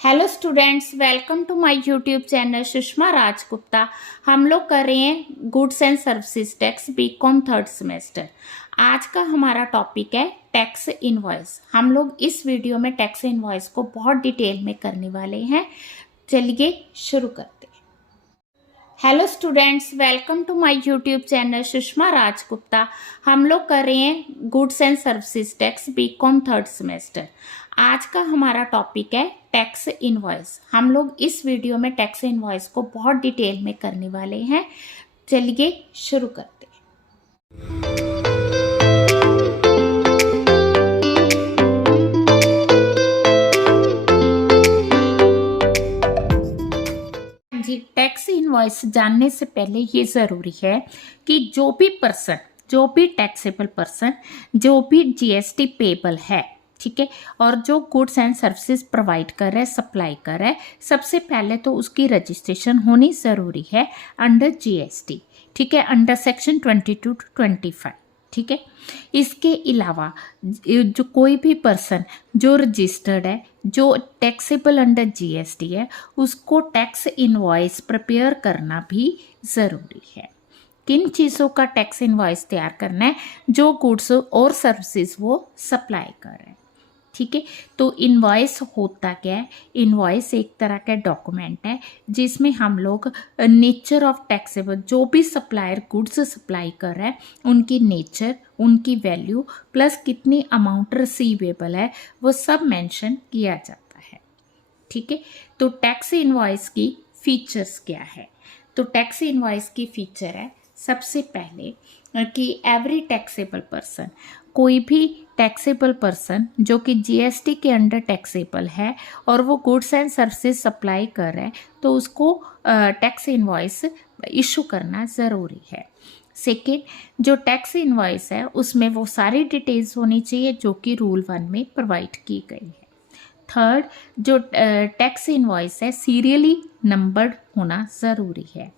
Hello students, welcome to my YouTube channel Sushma Rajgupta. हम लोग कर रहे हैं goods and services tax BCom third semester. आज का हमारा टॉपिक है टैक्स इनवॉइस। हम लोग इस वीडियो में टैक्स इनवॉइस को बहुत डिटेल में करने वाले हैं। चलिए शुरू करते हैं। Hello students, welcome to my YouTube channel Sushma Rajgupta. हम लोग कर रहे हैं goods and services tax BCom third semester. आज का हमारा टॉपिक है टैक्स इनवॉइस। हम लोग इस वीडियो में टैक्स इनवॉइस को बहुत डिटेल में करने वाले हैं। चलिए शुरू करते हैं। जी, टैक्स इनवॉइस जानने से पहले ये ज़रूरी है कि जो भी पर्सन, जो भी टैक्सेबल पर्सन, जो भी जीएसटी पेबल है, ठीक है, और जो गुड्स एंड सर्विसेज प्रोवाइड कर रहा है, सप्लाई कर रहा है, सबसे पहले तो उसकी रजिस्ट्रेशन होनी ज़रूरी है अंडर जीएसटी, ठीक है, अंडर सेक्शन 22 to 25, ठीक है। इसके अलावा जो कोई भी पर्सन जो रजिस्टर्ड है, जो टैक्सेबल अंडर जीएसटी है, उसको टैक्स इनवॉइस प्रिपेयर करना भी ज़रूरी है। किन चीज़ों का टैक्स इनवॉइस तैयार करना है? जो गुड्स और सर्विसेज वो सप्लाई कर रहे हैं, ठीक है। तो इनवॉइस होता क्या है? इनवॉइस एक तरह का डॉक्यूमेंट है जिसमें हम लोग नेचर ऑफ टैक्सेबल, जो भी सप्लायर गुड्स सप्लाई कर रहा है, उनकी नेचर, उनकी वैल्यू प्लस कितनी अमाउंट रिसीवेबल है, वो सब मेंशन किया जाता है, ठीक है। तो टैक्स इनवॉइस की फीचर्स क्या है? तो टैक्स इनवॉइस की फीचर है सबसे पहले कि एवरी टैक्सेबल पर्सन, कोई भी टैक्सेबल पर्सन जो कि जीएसटी के अंडर टैक्सेबल है और वो गुड्स एंड सर्विसेज सप्लाई कर रहा है, तो उसको टैक्स इनवॉइस इशू करना ज़रूरी है। सेकेंड, जो टैक्स इनवॉइस है उसमें वो सारी डिटेल्स होनी चाहिए जो कि रूल 1 में प्रोवाइड की गई है। थर्ड, जो टैक्स इनवॉइस है सीरियली नंबर्ड होना ज़रूरी है।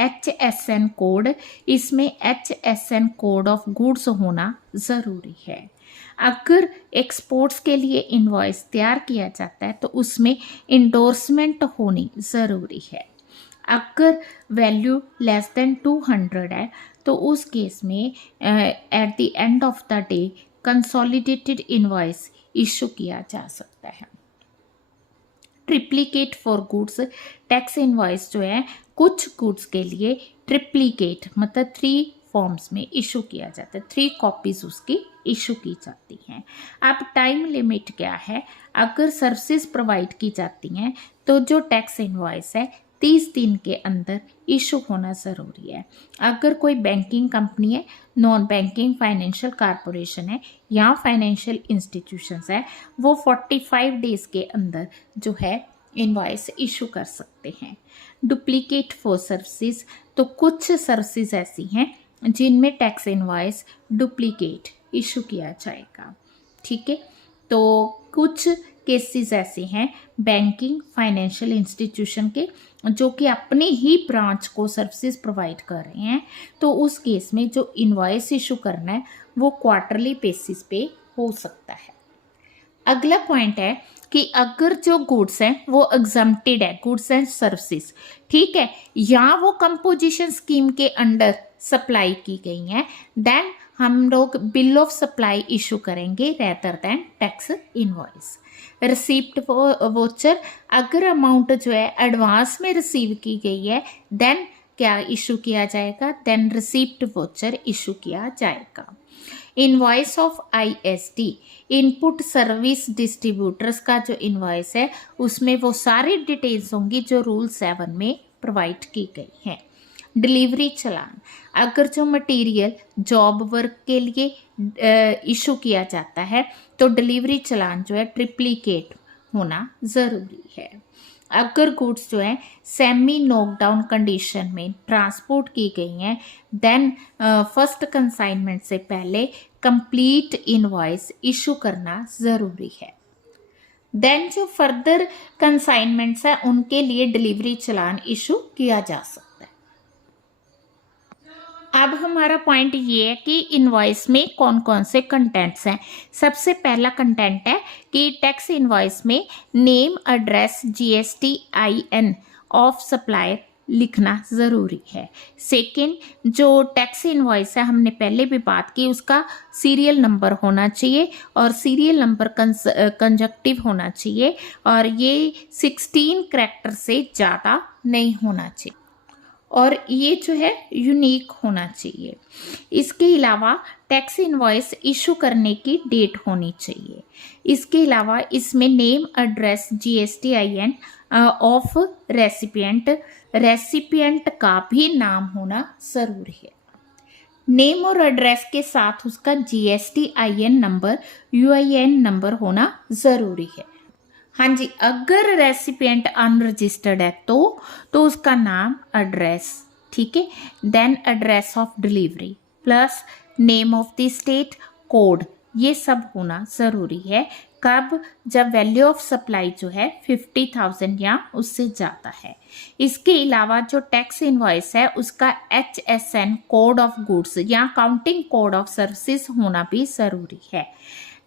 HSN कोड, इसमें HSN कोड ऑफ गुड्स होना ज़रूरी है। अगर एक्सपोर्ट्स के लिए इनवॉइस तैयार किया जाता है तो उसमें इंडोर्समेंट होनी ज़रूरी है। अगर वैल्यू लेस देन 200 है तो उस केस में at the end of the day consolidated invoice issue किया जा सकता है। Triplicate for goods, tax invoice जो है कुछ गुड्स के लिए ट्रिप्लीकेट मतलब 3 फॉर्म्स में इशू किया जाता है, 3 कॉपीज उसकी इशू की जाती हैं। अब टाइम लिमिट क्या है? अगर सर्विसेज प्रोवाइड की जाती हैं तो जो टैक्स इनवॉइस है 30 दिन के अंदर इशू होना ज़रूरी है। अगर कोई बैंकिंग कंपनी है, नॉन बैंकिंग फाइनेंशियल कॉरपोरेशन है या फाइनेंशियल इंस्टीट्यूशंस है, वो 45 डेज़ के अंदर जो है इनवॉइस इशू कर सकते हैं। डुप्लीकेट फॉर सर्विसेज, तो कुछ सर्विसेज ऐसी हैं जिनमें टैक्स इनवॉइस डुप्लीकेट इशू किया जाएगा, ठीक है। तो कुछ केसेस ऐसे हैं बैंकिंग फाइनेंशियल इंस्टीट्यूशन के जो कि अपनी ही ब्रांच को सर्विसेज प्रोवाइड कर रहे हैं, तो उस केस में जो इनवॉइस इशू करना है वो क्वार्टरली बेसिस पे हो सकता है। अगला पॉइंट है कि अगर जो गुड्स हैं वो एग्जम्प्टेड है, गुड्स एंड सर्विसेज, ठीक है, या वो कंपोजिशन स्कीम के अंडर सप्लाई की गई हैं, देन हम लोग बिल ऑफ सप्लाई इशू करेंगे rather than tax invoice. Receipt voucher, अगर अमाउंट जो है एडवांस में रिसीव की गई है देन क्या इशू किया जाएगा? देन रिसीप्ट वोचर इशू किया जाएगा। Invoice of ISD, input service distributors का जो इनवॉइस है उसमें वो सारी डिटेल्स होंगी जो रूल 7 में प्रोवाइड की गई हैं। डिलीवरी चलान, अगर जो मटेरियल जॉब वर्क के लिए इशू किया जाता है तो डिलीवरी चलान जो है ट्रिप्लीकेट होना ज़रूरी है। अगर गुड्स जो है सेमी नॉकडाउन कंडीशन में ट्रांसपोर्ट की गई हैं देन फर्स्ट कंसाइनमेंट से पहले कंप्लीट इनवॉइस इशू करना ज़रूरी है। देन जो फर्दर कंसाइनमेंट्स है उनके लिए डिलीवरी चलान इशू किया जा सकता है। अब हमारा पॉइंट ये है कि इनवॉइस में कौन कौन से कंटेंट्स हैं। सबसे पहला कंटेंट है कि टैक्स इनवॉइस में name, address, GSTIN of supplier लिखना ज़रूरी है। सेकंड, जो टैक्स इनवॉइस है, हमने पहले भी बात की, उसका सीरियल नंबर होना चाहिए और सीरियल नंबर कंजक्टिव होना चाहिए और ये 16 कैरेक्टर से ज़्यादा नहीं होना चाहिए और ये जो है यूनिक होना चाहिए। इसके अलावा टैक्स इनवॉइस इशू करने की डेट होनी चाहिए। इसके अलावा इसमें name, address, GSTIN of recipient का भी नाम होना ज़रूरी है। नेम और एड्रेस के साथ उसका GSTIN नंबर, UIN नंबर होना ज़रूरी है। हाँ जी, अगर रेसिपिएंट अनरजिस्टर्ड है तो उसका नाम, एड्रेस, ठीक है, then address of delivery plus name of the state, code, ये सब होना ज़रूरी है। कब? जब वैल्यू ऑफ सप्लाई जो है 50,000 या उससे ज़्यादा है। इसके अलावा जो टैक्स इनवॉइस है उसका HSN कोड ऑफ गुड्स या काउंटिंग कोड ऑफ सर्विसेज होना भी ज़रूरी है।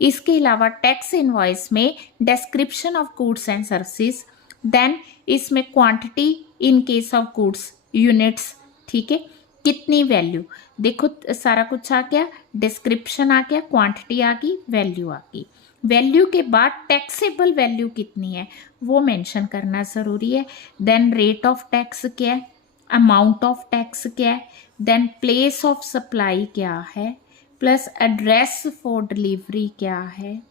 इसके अलावा टैक्स इनवॉइस में description of goods and services, then इसमें quantity in case of goods, units, ठीक है, कितनी वैल्यू, देखो सारा कुछ आ गया, डिस्क्रिप्शन आ गया, क्वांटिटी आ गई, वैल्यू आ गई। वैल्यू के बाद टैक्सेबल वैल्यू कितनी है वो मेंशन करना ज़रूरी है। देन रेट ऑफ टैक्स क्या है, अमाउंट ऑफ टैक्स क्या है, देन प्लेस ऑफ सप्लाई क्या है, प्लस एड्रेस फॉर डिलीवरी क्या है,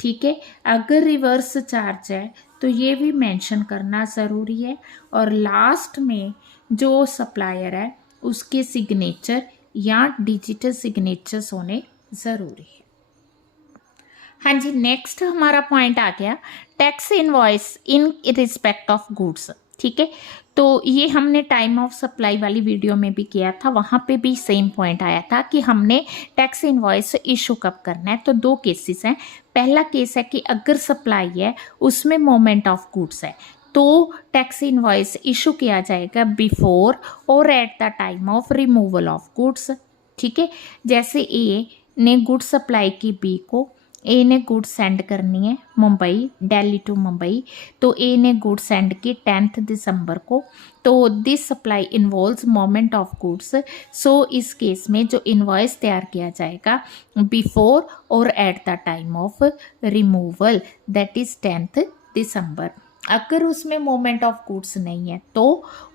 ठीक है। अगर रिवर्स चार्ज है तो ये भी मेंशन करना ज़रूरी है। और लास्ट में जो सप्लायर है उसके सिग्नेचर या डिजिटल सिग्नेचर्स होने ज़रूरी है। हाँ जी, नेक्स्ट हमारा पॉइंट आ गया tax invoice in respect of goods, ठीक है। तो ये हमने टाइम ऑफ सप्लाई वाली वीडियो में भी किया था, वहाँ पे भी सेम पॉइंट आया था कि हमने टैक्स इनवॉइस इशू कब करना है। तो दो केसेस हैं। पहला केस है कि अगर सप्लाई है उसमें मोमेंट ऑफ गुड्स है तो टैक्स इनवॉइस इशू किया जाएगा बिफोर और at the time of removal of goods, ठीक है। जैसे ए ने गुड्स सप्लाई की बी को, ए ने गुड्स सेंड करनी है मुंबई, दिल्ली टू मुंबई, तो ए ने गुड्स सेंड की 10 दिसंबर को, तो this supply involves moment of goods. So इस केस में जो इन्वॉइस तैयार किया जाएगा बिफोर और at the time of removal, that is 10 दिसंबर। अगर उसमें मोमेंट ऑफ गुड्स नहीं है तो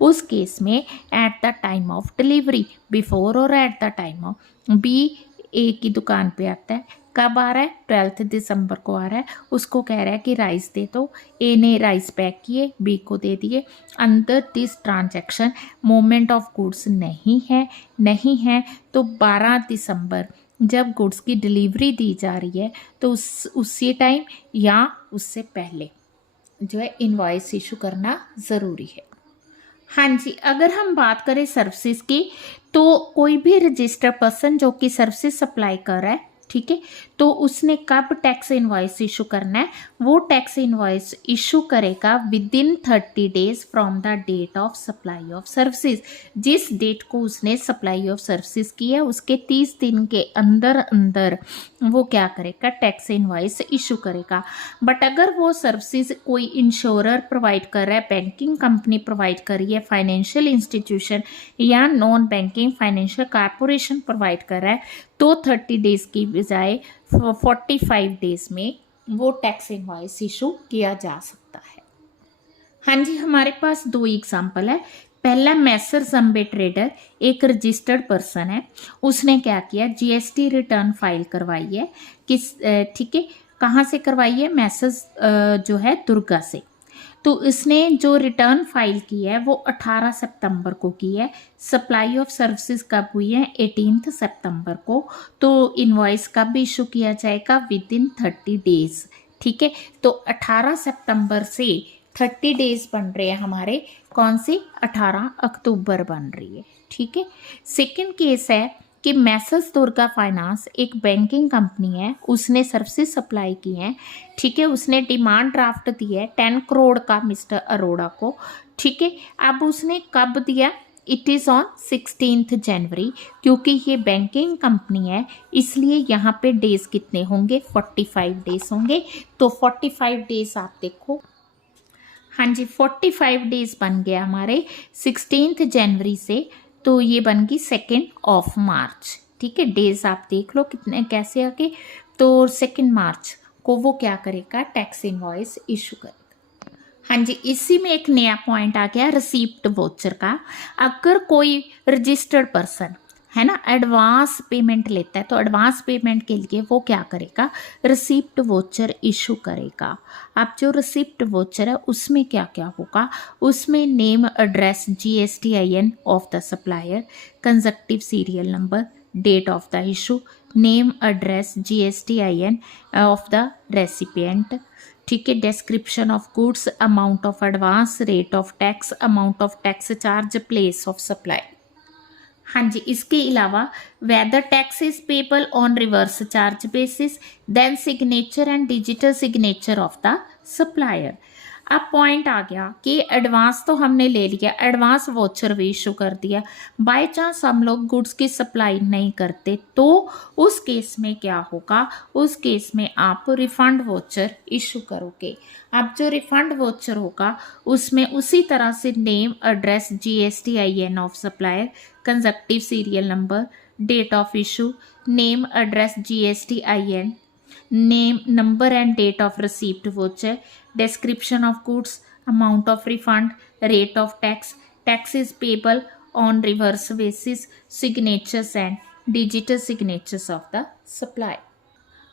उस केस में at the time of delivery, before और at the time of. B A की दुकान पे आता है, कब आ रहा है? 12 दिसंबर को आ रहा है। उसको कह रहा है कि राइस दे दो, ए ने राइस पैक किए, बी को दे दिए। Under this transaction moment of goods नहीं है तो 12 दिसंबर जब गुड्स की डिलीवरी दी जा रही है तो उसी टाइम या उससे पहले जो है इनवॉइस इशू करना ज़रूरी है। हाँ जी, अगर हम बात करें सर्विसेज की तो कोई भी रजिस्टर्ड पर्सन जो कि सर्विसेज सप्लाई कर रहा है, ठीक है, तो उसने कब टैक्स इनवॉइस इशू करना है? वो टैक्स इनवॉइस इशू करेगा within 30 days from the date of supply of services. जिस डेट को उसने सप्लाई ऑफ सर्विसेज की है उसके 30 दिन के अंदर अंदर वो क्या करेगा? टैक्स इनवॉइस इशू करेगा। बट अगर वो सर्विसेज कोई इंश्योरर प्रोवाइड कर रहा है, बैंकिंग कंपनी प्रोवाइड कर रही है, फाइनेंशियल इंस्टीट्यूशन या non banking financial corporation provide कर रहा है, तो 30 डेज की बजाय 45 डेज में वो टैक्स इनवॉइस इशू किया जा सकता है। हाँ जी, हमारे पास दो एग्जाम्पल है। पहला, मैसर जम्बे ट्रेडर एक रजिस्टर्ड पर्सन है, उसने क्या किया? GST रिटर्न फाइल करवाई है। किस, ठीक है, कहाँ से करवाई है? मैसर जो है दुर्गा से। तो इसने जो रिटर्न फाइल की है वो 18 सितंबर को की है। सप्लाई ऑफ सर्विसेज कब हुई है? 18 सितंबर को। तो इनवॉइस कब इशू किया जाएगा? विद इन 30 डेज, ठीक है। तो 18 सितंबर से 30 डेज बन रहे हैं हमारे, कौन से? 18 अक्टूबर बन रही है, ठीक है। सेकेंड केस है कि मैसर्स दुर्गा फाइनेंस एक बैंकिंग कंपनी है, उसने सर्विसेज सप्लाई की हैं, ठीक है। उसने डिमांड ड्राफ्ट दिया है 10 करोड़ का मिस्टर अरोड़ा को, ठीक है। अब उसने कब दिया? इट इज़ ऑन 16 जनवरी, क्योंकि ये बैंकिंग कंपनी है इसलिए यहाँ पे डेज कितने होंगे, 45 डेज होंगे। तो 45 डेज आप देखो, हाँ जी 45 डेज बन गया हमारे 16 जनवरी से, तो ये बन गई 2 मार्च। ठीक है, डेज आप देख लो कितने कैसे आके, तो 2 मार्च को वो क्या करेगा, टैक्स इनवॉइस इशू करेगा। हाँ जी, इसी में एक नया पॉइंट आ गया रिसीप्ट वोचर का। अगर कोई रजिस्टर्ड पर्सन है ना एडवांस पेमेंट लेता है तो एडवांस पेमेंट के लिए वो क्या करेगा, रिसीप्ट वोचर इशू करेगा। अब जो रिसीप्ट वोचर है उसमें क्या क्या होगा, उसमें name address GSTIN of the supplier, consecutive serial number, date of the issue, name address GSTIN of the recipient, ठीक है, description of goods, amount of advance, rate of tax, amount of tax charge, place of supply. हाँ जी, इसके अलावा whether tax is payable on reverse charge basis, then signature and digital signature of the supplier. अब point आ गया कि advance तो हमने ले लिया, एडवांस वोचर भी इशू कर दिया, बाय चांस हम लोग गुड्स की सप्लाई नहीं करते तो उस केस में क्या होगा, उस केस में आप रिफंड वोचर इशू करोगे। अब जो रिफंड वोचर होगा उसमें उसी तरह से name address GSTIN of supplier, consecutive serial number, date of issue, name address GSTIN, name, number and date of receipt voucher, description of goods, amount of refund, rate of tax, tax is payable on reverse basis, signatures and digital signatures of the supply।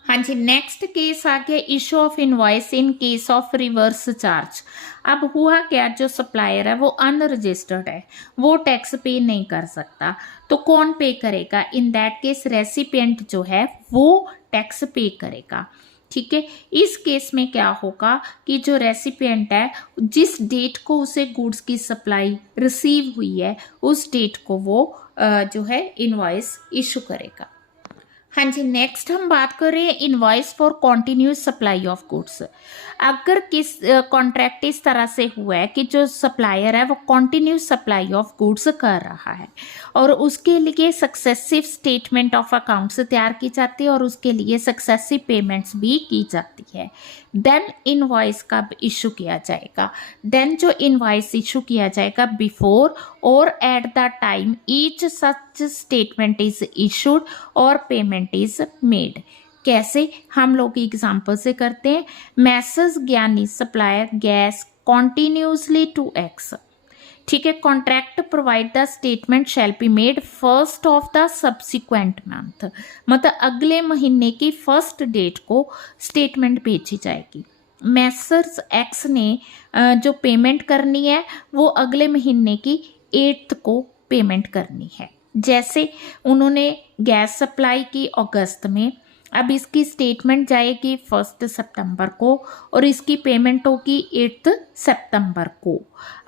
हाँ जी, next case आ गया issue of invoice in case of reverse charge. अब हुआ क्या, जो supplier है वो unregistered है, वो टैक्स पे नहीं कर सकता, तो कौन पे करेगा, इन दैट केस रेसिपिएंट जो है वो टैक्स पे करेगा। ठीक है, इस केस में क्या होगा कि जो रेसिपिएंट है जिस डेट को उसे गुड्स की सप्लाई रिसीव हुई है उस डेट को वो जो है इनवॉइस इशू करेगा। हाँ जी, नेक्स्ट हम बात कर रहे हैं invoice for continuous supply of goods. अगर किस कॉन्ट्रैक्ट इस तरह से हुआ है कि जो सप्लायर है वो कॉन्टिन्यूस सप्लाई ऑफ गुड्स कर रहा है और उसके लिए सक्सेसिव स्टेटमेंट ऑफ अकाउंट्स तैयार की जाती है और उसके लिए सक्सेसिव पेमेंट्स भी की जाती है, देन इनवॉइस कब इशू किया जाएगा, देन जो इनवॉइस इशू किया जाएगा बिफोर और at the time each such statement is issued और पेमेंट इज मेड। कैसे, हम लोग एग्जाम्पल से करते हैं, Messrs Gyani supplier gas continuously to X. ठीक है, contract provide the statement shall be made first of the subsequent month, मतलब अगले महीने की फर्स्ट डेट को स्टेटमेंट भेजी जाएगी। मैसर्स एक्स ने जो पेमेंट करनी है वो अगले महीने की 8th को पेमेंट करनी है। जैसे उन्होंने गैस सप्लाई की अगस्त में, अब इसकी स्टेटमेंट जाएगी 1 सितंबर को और इसकी पेमेंट होगी 8 सितंबर को।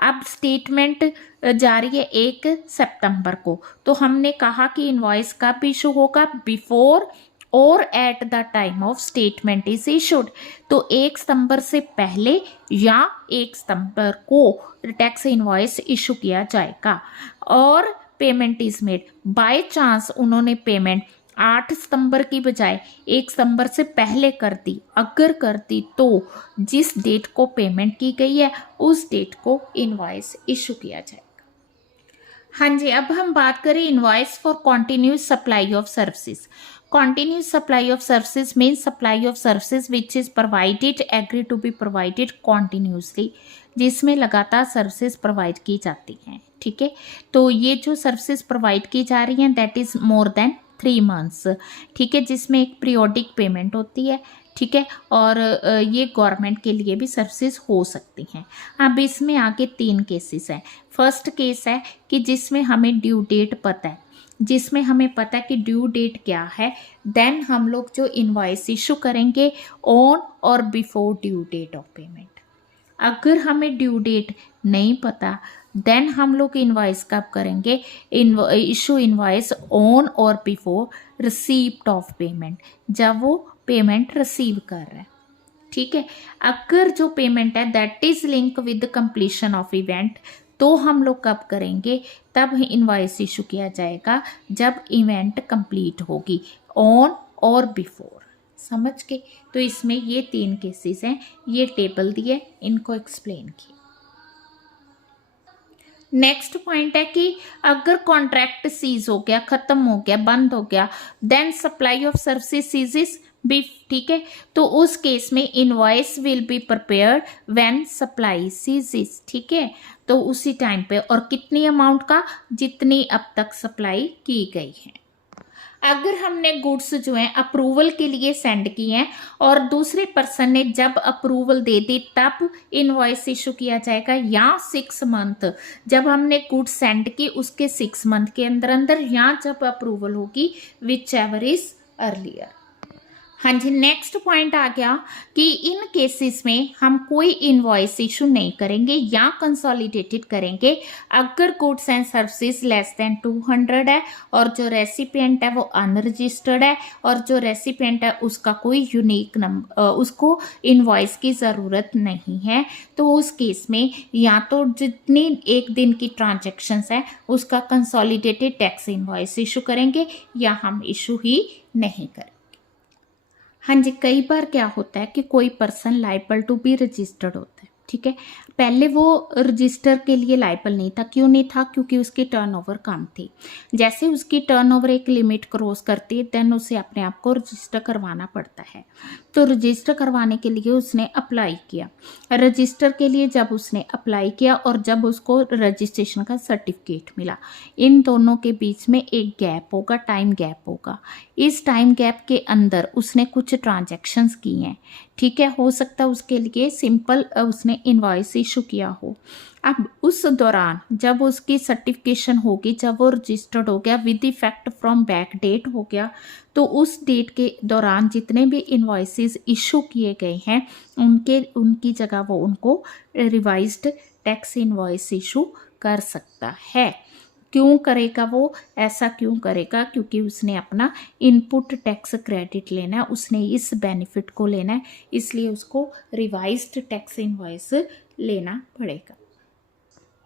अब स्टेटमेंट जारी है 1 सितंबर को, तो हमने कहा कि इनवॉइस कब इशू होगा, बिफोर और at the time of statement is issued. तो 1 सितंबर से पहले या 1 सितंबर को टैक्स इनवॉइस इशू किया जाएगा और payment is made. By chance उन्होंने पेमेंट 8 सितंबर की बजाय 1 सितंबर से पहले कर दी, अगर कर दी तो जिस डेट को पेमेंट की गई है उस डेट को इनवॉइस इशू किया जाएगा। हाँ जी, अब हम बात करें invoice for continuous supply of services. Continuous supply of services means supply of services which is provided, agree to be provided continuously, जिसमें लगातार सर्विसेज प्रोवाइड की जाती हैं। ठीक है, तो ये जो सर्विसेज प्रोवाइड की जा रही हैं that is more than 3 months। ठीक है, जिसमें एक पीरियोडिक पेमेंट होती है। ठीक है, और ये गवर्नमेंट के लिए भी सर्विसेज हो सकती हैं। अब इसमें आगे 3 केसेस हैं। फर्स्ट केस है कि जिसमें हमें ड्यू डेट पता है, जिसमें हमें पता है कि ड्यू डेट क्या है, देन हम लोग जो इनवॉइस इशू करेंगे ऑन और before due date of payment. अगर हमें ड्यू डेट नहीं पता देन हम लोग इनवॉइस कब करेंगे, इशू इनवॉइस ऑन और बिफोर रिसीप्ट ऑफ पेमेंट, जब वो पेमेंट रिसीव कर रहा है। ठीक है, अगर जो पेमेंट है that is link with completion of event, तो हम लोग कब करेंगे, तब इनवॉइस इशू किया जाएगा जब इवेंट कंप्लीट होगी, ऑन और बिफोर। समझ के? तो इसमें ये 3 केसेस हैं, ये टेबल दिए, इनको एक्सप्लेन किया। नेक्स्ट पॉइंट है कि अगर कॉन्ट्रैक्ट सीज हो गया, खत्म हो गया, बंद हो गया, then supply of services ceases भी, ठीक है। तो उस केस में invoice will be prepared when supply ceases, ठीक है। तो उसी टाइम पे, और कितनी अमाउंट का, जितनी अब तक सप्लाई की गई है। अगर हमने गुड्स जो हैं अप्रूवल के लिए सेंड किए हैं और दूसरे पर्सन ने जब अप्रूवल दे दी तब इनवॉइस इशू किया जाएगा, या 6 मंथ जब हमने गुड्स सेंड की उसके 6 मंथ के अंदर अंदर, या जब अप्रूवल होगी, विच एवर इज अर्लियर। हाँ जी, नेक्स्ट पॉइंट आ गया कि इन केसेस में हम कोई इनवॉइस इशू नहीं करेंगे या कंसोलिडेटेड करेंगे अगर goods and services less than 200 है और जो रेसिपिएंट है वो अनरजिस्टर्ड है और जो रेसिपिएंट है उसका कोई यूनिक नंबर, उसको इनवॉइस की ज़रूरत नहीं है। तो उस केस में या तो जितनी एक दिन की ट्रांजेक्शन्स है उसका कंसोलिडेटेड टैक्स इनवॉइस इशू करेंगे या हम इशू ही नहीं करेंगे। हाँ जी, कई बार क्या होता है कि कोई person liable to be registered होता है, ठीक है। पहले वो रजिस्टर के लिए लाइबल नहीं था, क्यों नहीं था, क्योंकि उसकी टर्नओवर कम थी। जैसे उसकी टर्नओवर एक लिमिट क्रॉस करती है देन उसे अपने आप को रजिस्टर करवाना पड़ता है। तो रजिस्टर करवाने के लिए उसने अप्लाई किया, रजिस्टर के लिए जब उसने अप्लाई किया और जब उसको रजिस्ट्रेशन का सर्टिफिकेट मिला, इन दोनों के बीच में एक गैप होगा, टाइम गैप होगा। इस टाइम गैप के अंदर उसने कुछ ट्रांजैक्शंस की हैं, ठीक है। हो सकता है उसके लिए सिंपल उसने इनवॉइस इशू किया हो। अब उस दौरान जब उसकी सर्टिफिकेशन होगी, जब वो रजिस्टर्ड हो गया with effect from back date हो गया, तो उस डेट के दौरान जितने भी इनवॉइसेस इशू किए गए हैं उनकी जगह वो उनको रिवाइज्ड टैक्स इनवॉइस इशू कर सकता है। क्यों करेगा वो ऐसा, क्यों करेगा? क्योंकि उसने अपना इनपुट टैक्स क्रेडिट लेना है, उसने इस बेनिफिट को लेना है, इसलिए उसको रिवाइज्ड टैक्स इनवॉइस लेना पड़ेगा।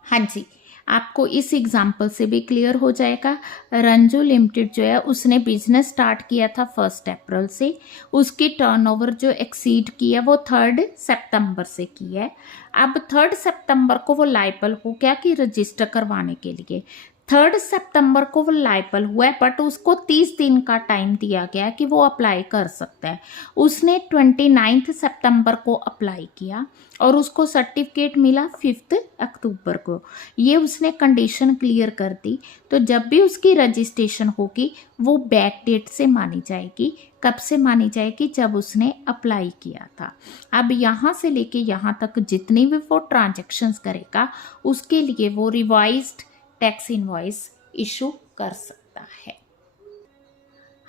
हाँ जी, आपको इस एग्जाम्पल से भी क्लियर हो जाएगा। रंजू लिमिटेड जो है उसने बिजनेस स्टार्ट किया था 1 अप्रैल से, उसकी टर्नओवर जो एक्सीड की है वो 3 सितंबर से की है। अब 3 सितंबर को वो लाइबल हो गया कि रजिस्टर करवाने के लिए, 3 सितंबर को वो लाइबल हुआ है, बट उसको 30 दिन का टाइम दिया गया कि वो अप्लाई कर सकता है। उसने 29 सितंबर को अप्लाई किया और उसको सर्टिफिकेट मिला 5 अक्टूबर को। ये उसने कंडीशन क्लियर कर दी, तो जब भी उसकी रजिस्ट्रेशन होगी वो बैक डेट से मानी जाएगी। कब से मानी जाएगी? जब उसने अप्लाई किया था। अब यहाँ से लेके यहाँ तक जितनी भी वो ट्रांजेक्शन्स करेगा उसके लिए वो रिवाइज्ड टैक्स इनवॉइस इशू कर सकता है।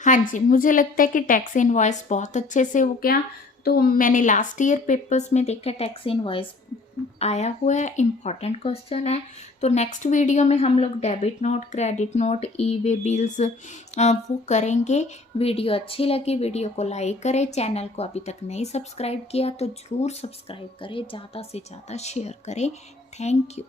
हाँ जी, मुझे लगता है कि टैक्स इनवॉइस बहुत अच्छे से हो गया। तो मैंने लास्ट ईयर पेपर्स में देखा टैक्स इनवॉइस आया हुआ है, इम्पॉर्टेंट क्वेश्चन है। तो नेक्स्ट वीडियो में हम लोग डेबिट नोट, क्रेडिट नोट, ई वे बिल्स वो करेंगे। वीडियो अच्छी लगी वीडियो को लाइक करें, चैनल को अभी तक नहीं सब्सक्राइब किया तो ज़रूर सब्सक्राइब करें, ज़्यादा से ज़्यादा शेयर करें। Thank you.